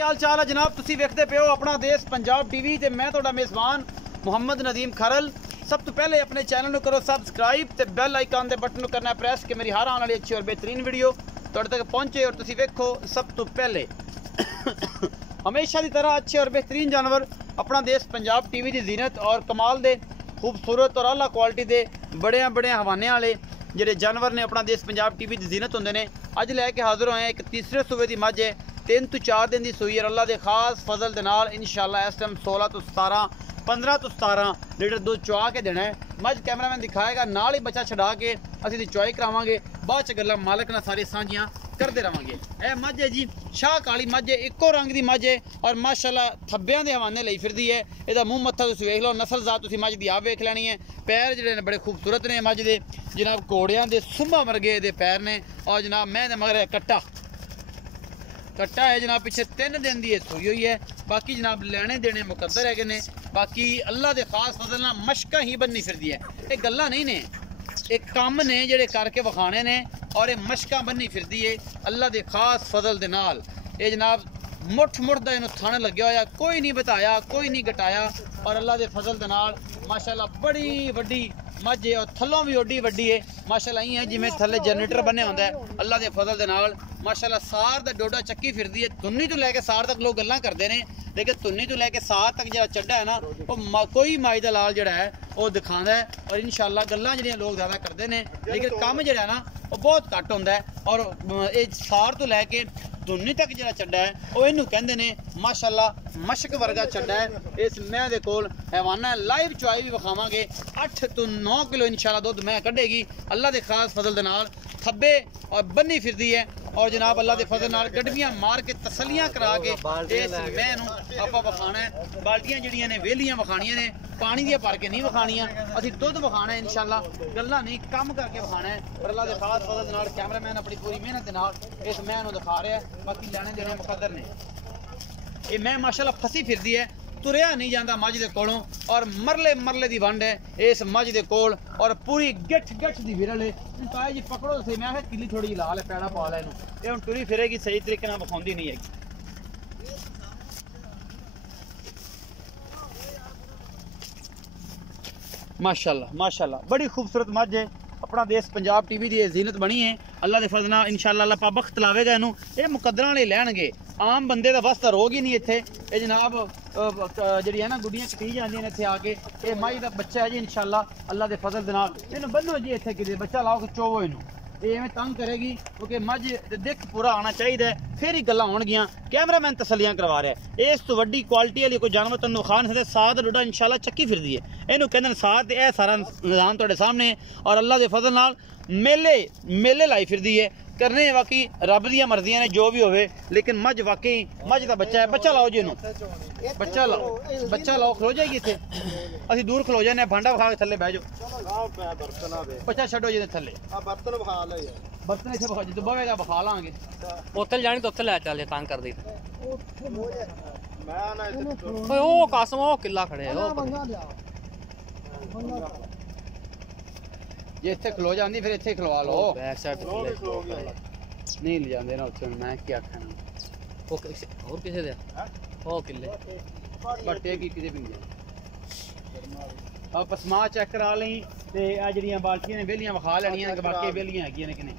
की हाल चाल है जनाब। तुसी वेखदे पे हो अपना देश पंजाब टीवी ते मैं तुहाडा मेज़बान मुहम्मद नदीम खरल। सब तो पहले अपने चैनल को करो सबसक्राइब ते बैल आइकन दे बटन को करना प्रेस कि मेरी हर आने वाली अच्छी और बेहतरीन वीडियो तुहाडे तक पहुंचे और तुसी वेखो सब तो पहले। हमेशा की तरह अच्छे और बेहतरीन जानवर अपना देश पंजाब टीवी की जीनत और कमाल दे खूबसूरत और आला क्वालिटी के बड़े बड़े हवाने वाले ਜਿਹੜੇ जानवर ने अपना देश पंजाब टीवी की जीनत होंगे ने अज लैके हाजिर होए एक तीसरे सूबे की मझ है 3 ਤੋਂ 4 दिन की सूई है। अल्लाह के खास फजल के नाल इंशाअल्लाह इस टाइम 16 ਤੋਂ 17 15 ਤੋਂ 17 लीटर दूध चुआ के देना है। मझ कैमरामैन दिखाएगा नाल ही बच्चा छड़ा के असीं चुआई करावांगे बाद च गल्लां मालक नाल सारी सांझियां करते रहेंगे। यह मझ है जी शाह काली मझ है इको रंग की मझ है और माशाअल्लाह थब्बियां के हवाने लई फिरदी है। इसका मूँह मत्था तुसीं वेख लो नस्ल जात तुसीं मझ की आप वेख लैनी है। पैर जिहड़े ने बड़े खूबसूरत ने मझ के जनाब घोड़ियां दे सुंभा वर्गे दे पैर ने और जनाब मैं मगर कट्टा कट्टा है जनाब पिछे 3 दिन की सूई हुई है। बाकी जनाब लेने देने मुकद्दर है ने बाकी अल्लाह के खास फजल नाल मशका ही बननी फिरदी है। ये गल्लां नहीं ने एक काम ने जेड़े करके विखाने ने और ये मशका बननी फिरदी है अल्लाह के खास फजल दे नाल। ये जनाब मुठ मुठ दा इनू थन लग्या होया कोई नहीं बताया कोई नहीं घटाया और अल्लाह के फजल दे नाल माशाअल्लाह बड़ी वड्डी मझ है और थलों भी ओडी वड्डी है माशाअल्लाह। ही है जिमें थले जनरेटर बने होंदा है अल्लाह के फजल दे नाल माशाअल्लाह। सार दा डोडा चक्की फिरदी है तुन्नी तो लैके सार तक लोग गल्लां करते हैं लेकिन तुन्नी तो लैके सार तक जो चढ़ा है ना वो कोई माई दा लाल जड़ा है वो दिखाता है और इंशाअल्लाह गल्लां जड़ियां लोग ज़्यादा करते हैं लेकिन काम जड़ा ना वो बहुत घट होंदा है। और ये सार तो लैके दुन्नी तक जो चड्डा है वो इनू कहते हैं माशाअल्लाह मशक वर्गा चड्डा है। इस मैं दे कोल हैवाना लाइव चुआई भी विखावांगे 8 ਤੋਂ 9 किलो इंशाअल्लाह दुध मैं कढ़ेगी अल्लाह के खास फजल दे नाल। थब्बे और बन्नी फिरदी है और जनाब अल्लाह के फजल नाल गड्डियां मार के तसलियां करा के इस मैं नू आपां विखाना है। बाल्टियां जड़ियां ने वेलियां विखाणियां ने पानी दियां भर के नहीं विखाणियां असीं दुध विखाना है इंशाअल्लाह गल्लां नहीं कम करके विखाना है। पर अल्लाह के खास फजल दे नाल कैमरामैन अपनी पूरी मेहनत दे नाल इस मैं नू दिखा रहा है। बाकी लेने देने मुकद्दर ने ये मैं माशाअल्लाह फसी फिरदी है तुरया नहीं जाता मझ के कोलों और मरले मरले की वंड है इस मझ के कोल और पूरी गिठ गिठ की विरल है। ताया जी पकड़ो से मैं किली थोड़ी लाल है पैड़ा पा ला ये हम तुरी फिरेगी सही तरीके नाल विखाउंदी नहीं है। माशाअल्लाह माशाअल्लाह बड़ी खूबसूरत मझ है अपना देश पंजाब टीवी की जीनत बनी है अल्लाह के फजल नाल इंशाअल्लाह अल्लाह पा बख्त लावेगा इनू ये मुकद्दरां वाले लैणगे आम बंदे का बस रोग ही नहीं इत्थे। ये जनाब जी है ना गुड्डियां कटी जांदियां ने इत्थे आके ये माई का बच्चा है जी इंशाअल्लाह अल्लाह के फजल दे नाल इनू बन्नो जी इत्थे किते बच्चा लाओ चोवो इनू ये एवें तंग करेगी क्योंकि मझ दिख पूरा आना चाहिए फिर ही गल्लां होणगियां। कैमरामैन तसलियां करवा रहा है इस तो वड्डी क्वालिटी वाली कोई जानवर तैनूं खा नहीं सकदा। साद डोडा इंशाअल्लाह चक्की फिरदी है इनू कहंदे साद यह सारा निज़ाम तुहाडे सामने और अल्लाह के फजल नाल मेले मेले लाई फिरदी है करने वाकई रब दी मर्जियां ने जो भी होवे लेकिन मझ वाकई मझ का बच्चा है। बच्चा लाओ जी इनू बच्चा लाओ खलो जाएगी इत्थे असीं दूर खलो जाने भांडा विखा के थल्ले बह जाओ बच्चा छड्डो जी थल्ले बर्तन इत्थे विखा जो बवेगा विखा लांगे उत्थे जानी तो उत्थे लै चल तंग कर दी ओ कासम ओ किला खड़े जे इत्थे खलो जांदी फिर इत्थे खलवा लो बैक साइड नहीं ले जांदे ना उत्थे मैं क्या आखना और किसे दे ओ किले बट्टे की किते भी नहीं अब पसमा चेक करा लई ते आ जड़ियां बाल्टियां ने वेलियां विखा लैणियां कि बाकी वेलियां हैगियां ने कि नहीं।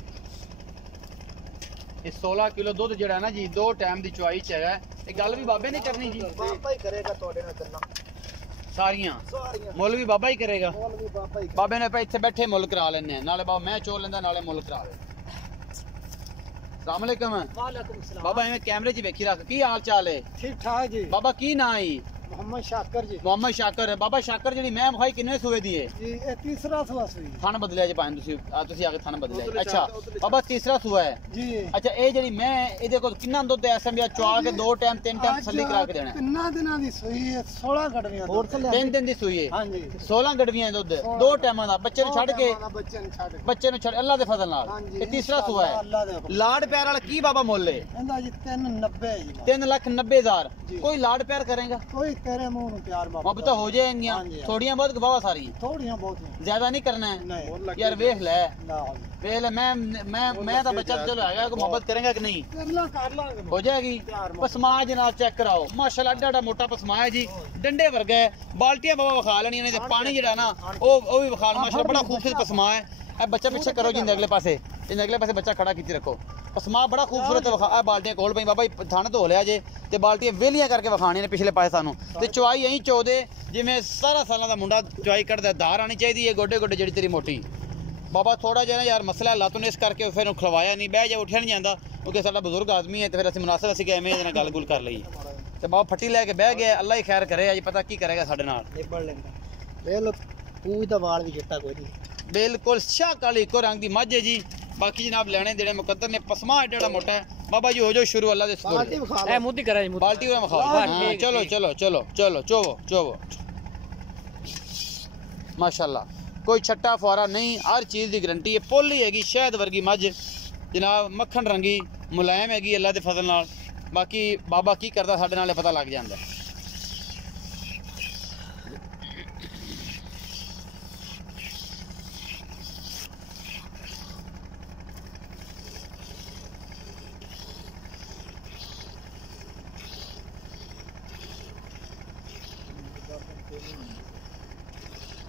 ये 16 किलो दुध जड़ा ना जी 2 टाइम की चुआई च है ये गल भी बाबे ने करनी जी बाबा ही करेगा तोड़े ना करना सारियां मुल भी बाबा ही करेगा बाबे ने इत्थे बैठे मुल करा लेने नाले बाबा मैं चोर लेंदा नाले मुल करा ले। अस्सलाम वालेकुम बाबा इवें कैमरे च वेखी रख की हाल चाल है ठीक ठाक जी बाबा की ना आई मोहम्मद शाकर जी मोहम्मद शाकर है बाबा शाकर जी मैं भाई किन्ने सूए दी है जी ये तीसरा सुआ सुई थन बदलिया जी पाए तुसी आके थन बदलिया अच्छा बाबा तीसरा सूआ है जी अच्छा ये जड़ी मैं इहदे कोल किन्ना दुध है एसएम चुआ के 2 टाइम 3 टाइम तसल्ली करा के देना किन्ना दिनां दी सूई है 16 गड़वियां और 3 दिन दी सूई है हां जी 16 गड़वियां दुध 2 टाइमां दा बच्चे नु छड़ के बच्चे नु छड़ अल्लाह दे फजल नाल ये तीसरा सूआ है। लाड प्यार वाला की बाबा मोल है एंदा जी 390 है जी 3,90,000 कोई लाड प्यार करेगा कोई तेरे मुंह नु प्यार मोहब्बत हो जाए इंदियां हाँ जी। थोड़ियां बहुत गवाह सारी थोड़ियां बहुत हैं। ज्यादा नहीं करना है नहीं यार वेख ले ना वेख ले मैं तो बच्चा चलो आएगा को मोहब्बत करेंगे कि नहीं कर लांगे हो जाएगी प्यार पसमा जनाब चेक कराओ माशाल्लाह एड्डा एड्डा मोटा पसमा है जी डंडे वर्गा है बाल्टियां बाबा विखा लेनी ने पानी जड़ा ना वो भी विखा माशाल्लाह बड़ा खूबसूरत पसमा है ए बच्चा पीछे करो जी अगले पासे इन अगले पासे बच्चा खड़ा कीती रखो पसमा बड़ा खूबसूरत विखा ए बाल्टियां कोल पई बाबा थाने धो लिया जे ते बाल्टियां वेलियां करके विखाणी ने पिछले पासे सानू ते चवाई यहीं चौदे जिवें 17 सालां दा मुंडा चवाई कढदा धार आनी चाहिदी है गोडे गोडे जेड़ी तेरी मोटी बाबा थोड़ा जिहा यार मसला लत्त ने इस करके फिर खलवाया नहीं बह जा उठिया नहीं जाता क्योंकि साडा बुजुर्ग आदमी है तो फिर असं मुनासिब असीं कि एवें इहदे नाल गल गुल कर लईए ते बाबा फट्टी लैके बह गया अल्लाह ही खैर करे अज पता की करेगा साडे नाल निबड़ लेंदा वे लो पूछ दा वाल भी चिट्टा कोई नहीं बिल्कुल शाह काली इको रंग दी मझ है जी बाकी जनाब लेने देने मुकद्दर ने पसमा एड्डा एड्डा मोटा है बाबा जी हो जाओ शुरू अल्लाह दे बाल्टी शुक्र विखा ए मुद्दी करे मुद्दी बाल्टी में मखा हाँ, ठीक, चलो ठीक। चलो चलो चलो चोवो चोवो माशाल्लाह कोई छट्टा फुआरा नहीं हर चीज़ की गारंटी है पोली हैगी शहद वर्गी मझ जनाब मक्खन रंगी मुलायम हैगी अल्लाह के फजल नाल बाकी बाबा की करता साडे नाल पता लग जाता है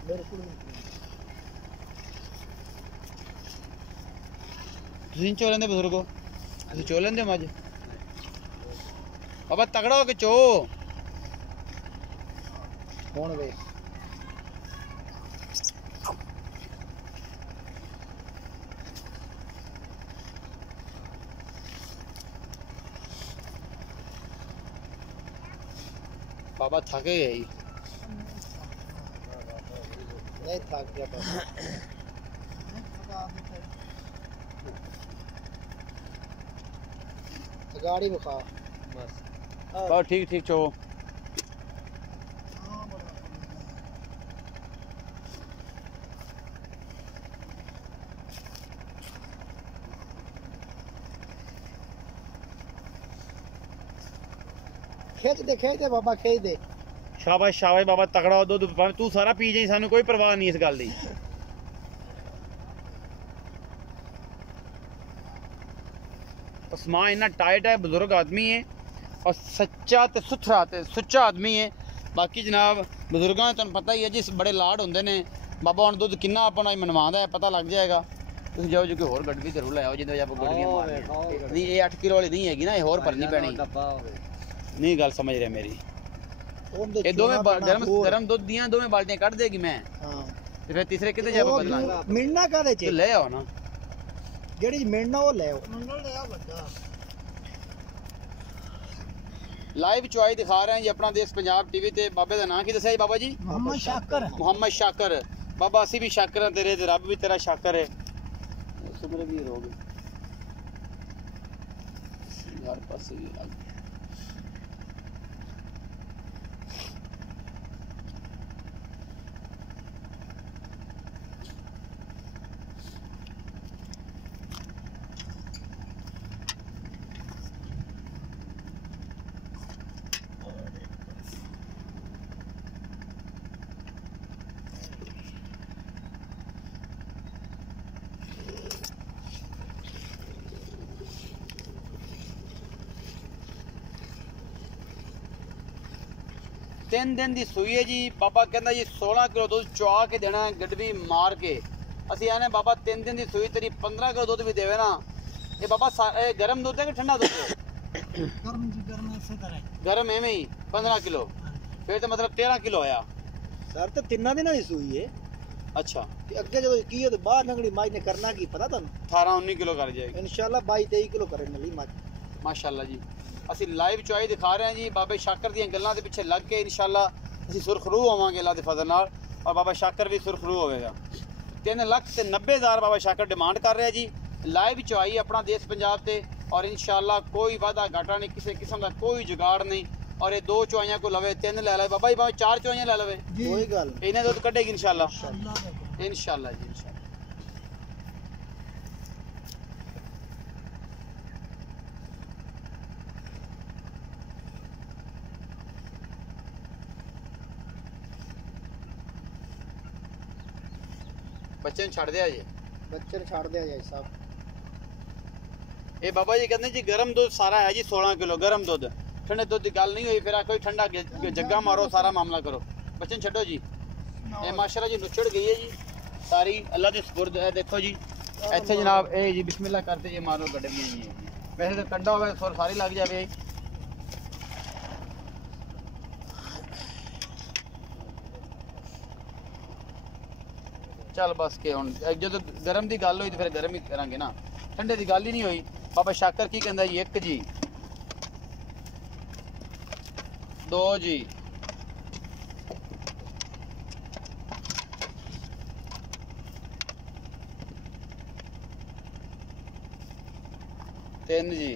बिल्कुल तुसीं चो लेंदे बजुर्गो तुसीं चो लेंदे मझ बाबा तगड़ा हो के चो कौन वे बाबा थके गए ही नहीं थक गया बाबा गाड़ी विखा बस बहुत ठीक ठीक चो खींच दे बाबा खींच दे शाबाश शाबाश बाबा तगड़ा हो दुध भावें तू सारा पी जाई सानू कोई परवाह नहीं इस गल दी पसमा इन्ना टाइट है बुजुर्ग आदमी है और सच्चा ते सुथरा ते सुच्चा आदमी है बाकी जनाब बुजुर्गों ने तुहानू पता ही है जिस बड़े लाड होंदे ने बाबा हुण दुध किन्ना अपना मनवांदा है पता लग जाएगा तुसीं जाओ जी कोई होर गड्डी जरूर ले आओ जिंदे आप गुडगियां मारनियां नहीं ये 8 किलो वाली नहीं हैगी ना ये होर भरनी पैनी नहीं गल समझ रहे मेरी ये दोवें गरम गरम दुध दियां दोवें बाल्टियां कढ देगी मैं हां ते फिर तीसरे किते जाबो बदलांगे मिलना कादे तो च ले आओ ना जेड़ी मिलना वो ले आओ मंडल ले आ बच्चा लाइव चुआई दिखा रहे हैं जी अपना देश पंजाब टीवी ते बाबे दा नाम की दस्या जी बाबा जी मोहम्मद शाकर मोहम्मद शाकर बाबा असी भी शाकर हैं तेरे ते रब भी तेरा शाकर है सुमरे भी रोग यार पास तीन दिन की सूई है जी बाबा कहता जी 16 किलो दूध चुआ के देना है गडवी मार के असी आने बाबा 3 दिन की सूई तेरी 15 किलो दूध भी देवे ना ये बाबा गर्म दूध है कि ठंडा दूध है गर्म ऐसे तरह गर्म एवं ही 15 किलो फिर तो मतलब 13 किलो आया सर तो तिन्ना दिना दी सूई है अच्छा ते अगे जो की तो बाहर नगड़ी माई ने करना की पता तन 18-19 किलो कर जाएगी इंशाल्लाह 22-23 किलो करे मिली माई माशाल्लाह जी ਅਸੀਂ ਲਾਈਵ ਚੁਆਈ ਦਿਖਾ ਰਹੇ ਹਾਂ ਜੀ ਬਾਬੇ ਸ਼ਾਕਰ ਦੀਆਂ ਗੱਲਾਂ ਦੇ ਪਿੱਛੇ ਲੱਗ ਕੇ ਇਨਸ਼ਾਅੱਲਾ ਅਸੀਂ ਸੁਰਖਰੂ ਹੋਵਾਂਗੇ ਅੱਲਾ ਦੇ ਫਜ਼ਲ ਨਾਲ ਔਰ ਬਾਬਾ ਸ਼ਾਕਰ ਵੀ ਸੁਰਖਰੂ ਹੋਵੇਗਾ 3,90,000 ਬਾਬਾ ਸ਼ਾਕਰ ਡਿਮਾਂਡ ਕਰ ਰਿਹਾ ਜੀ ਲਾਈਵ ਚੁਆਈ ਆਪਣਾ ਦੇਸ਼ ਪੰਜਾਬ ਤੇ ਔਰ ਇਨਸ਼ਾਅੱਲਾ ਕੋਈ ਵਾਦਾ ਘਾਟਾ ਨਹੀਂ ਕਿਸੇ ਕਿਸਮ ਦਾ ਕੋਈ ਜੁਗਾੜ ਨਹੀਂ ਔਰ ਇਹ 2 ਚੁਆਈਆਂ ਕੋ ਲਵੇ 3 ਲੈ ਲਵੇ ਬਾਬਾ ਜੀ ਭਾਵੇਂ 4 ਚੁਆਈਆਂ ਲੈ ਲਵੇ कोई गल ਇਹਨਾਂ ਦੁੱਧ ਕੱਢੇਗੀ ਇਨਸ਼ਾਅੱਲਾ ਇਨਸ਼ਾਅੱਲਾ ਜੀ ਇਨਸ਼ਾਅੱਲਾ ਬੱਚੇ ਨੂੰ ਛੱਡ ਦਿਆ ਜੇ ਬੱਚੇ ਨੂੰ ਛੱਡ ਦਿਆ ਜੀ ਸਾਹਿਬ। ਇਹ ਬਾਬਾ ਜੀ ਕਹਿੰਦੇ ਜੀ ਗਰਮ ਦੁੱਧ ਸਾਰਾ ਹੈ ਜੀ 16 ਕਿਲੋ ਗਰਮ ਦੁੱਧ, ਠੰਡੇ ਦੁੱਧ ਦੀ ਗੱਲ ਨਹੀਂ ਹੋਈ। ਫਿਰ ਆ ਕੋਈ ਠੰਡਾ ਜੱਗਾ ਮਾਰੋ, ਸਾਰਾ ਮਾਮਲਾ ਕਰੋ। ਬੱਚੇ ਨੂੰ ਛੱਡੋ ਜੀ। ਇਹ ਮਾਸ਼ਾਅੱਲਾ ਜੀ ਨੁੱਚੜ ਗਈ ਹੈ ਜੀ ਸਾਰੀ, ਅੱਲਾ ਦੇ ਸਪੁਰਦ ਹੈ। ਦੇਖੋ ਜੀ ਇੱਥੇ ਜਨਾਬ ਇਹ ਜੀ ਬਿਸਮਿल्लाह करते ये मारो गड्ढे में जी। वैसे तो कंडा होवे सुर सारी लग जावे। चल बस के हुन जो गरम दी गल होई तो फिर गरम ही करांगे ना, ठंडे दी गल ही नहीं हुई। बाबा शाकर की कहंदा जी 1 जी 2 जी 3 जी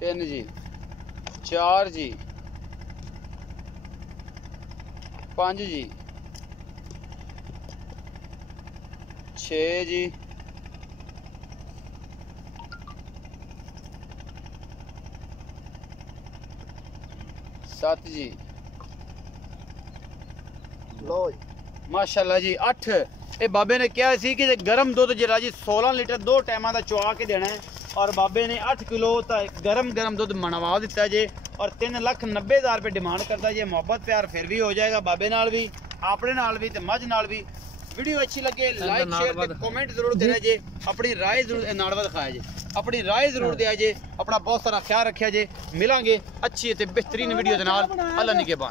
3 जी 4 जी 5 जी 6 जी 7 जी ਲੋ ਜੀ ਮਾਸ਼ਾਅੱਲਾ ਜੀ 8। ਇਹ ਬਾਬੇ ਨੇ ਕਿਹਾ ਸੀ ਕਿ ਗਰਮ ਦੁੱਧ ਜਿਹੜਾ ਜੀ 16 ਲੀਟਰ 2 ਟਾਈਮਾਂ ਦਾ ਚੁਆ ਕੇ ਦੇਣਾ ਹੈ, ਔਰ ਬਾਬੇ ਨੇ 8 ਕਿਲੋ ਤਾਂ ਗਰਮ ਦੁੱਧ ਮਨਵਾ ਦਿੱਤਾ ਜੇ, ਔਰ 3,90,000 ਰੁਪਏ ਡਿਮਾਂਡ ਕਰਦਾ ਜੇ। ਮੁਹੱਬਤ ਪਿਆਰ ਫਿਰ ਵੀ ਹੋ ਜਾਏਗਾ ਬਾਬੇ ਨਾਲ ਵੀ, ਆਪਣੇ ਨਾਲ ਵੀ ਤੇ ਮੱਝ ਨਾਲ ਵੀ। वीडियो अच्छी लगे लाइक शेयर ते कमेंट जरूर देना जे, अपनी राय जरूर नाड़वा दिखाया जे, अपनी राय जरूर दिया जे। अपना बहुत सारा ख्याल रखा जे। मिलांगे अच्छी ते बेहतरीन वीडियो दे नाल। अल्लाह निगहबान।